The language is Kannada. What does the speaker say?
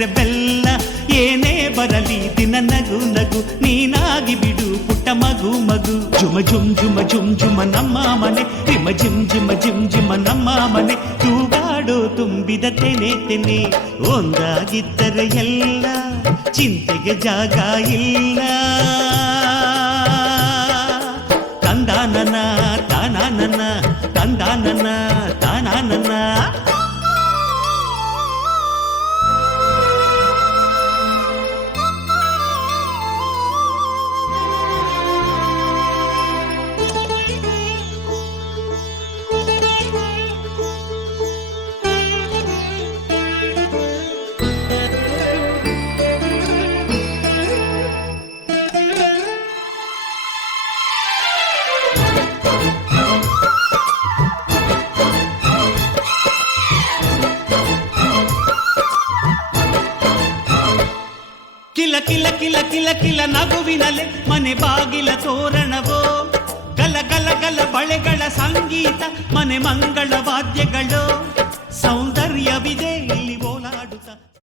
ಸಕ್ಕರೆ ಬೆಲ್ಲ ಏನೇ ಬರಲಿ ದಿನ ನಗು ನಗು ನೀನಾಗಿ ಬಿಡು ಪುಟ್ಟ ಮಗು ಮಗು. ಜುಮ ಜುಮ್ ಜುಮ ಜುಮ್ ಜುಮ ನಮ್ಮ ಮನೆ, ರಿಮ ಜಿಮ್ ಜಿಮ ಜಿಮ್ ಜಿಮ ನಮ್ಮ ಮನೆ. ತೂಗಾಡೋ ತುಂಬಿದ ತೆನೆ ತೆನೆ, ಒಂದಾಗಿದ್ದರೆ ಎಲ್ಲ ಚಿಂತೆಗೆ ಜಾಗ ಇಲ್ಲ. ತಂದಾನನ ತಾನಾನನ ತಂದಾನನ ತಾನಾನನ. ಕಿಲ ಕಿಲ ಕಿಲ ಕಿಲ ಕಿಲ ನಗುವಿನಲೆ ಮನೆ ಬಾಗಿಲ ತೋರಣವೋ, ಗಲ ಗಲ ಗಲ ಬಳೆಗಳ ಸಂಗೀತ ಮನೆ ಮಂಗಳ ವಾದ್ಯಗಳು. ಸೌಂದರ್ಯವಿದೆ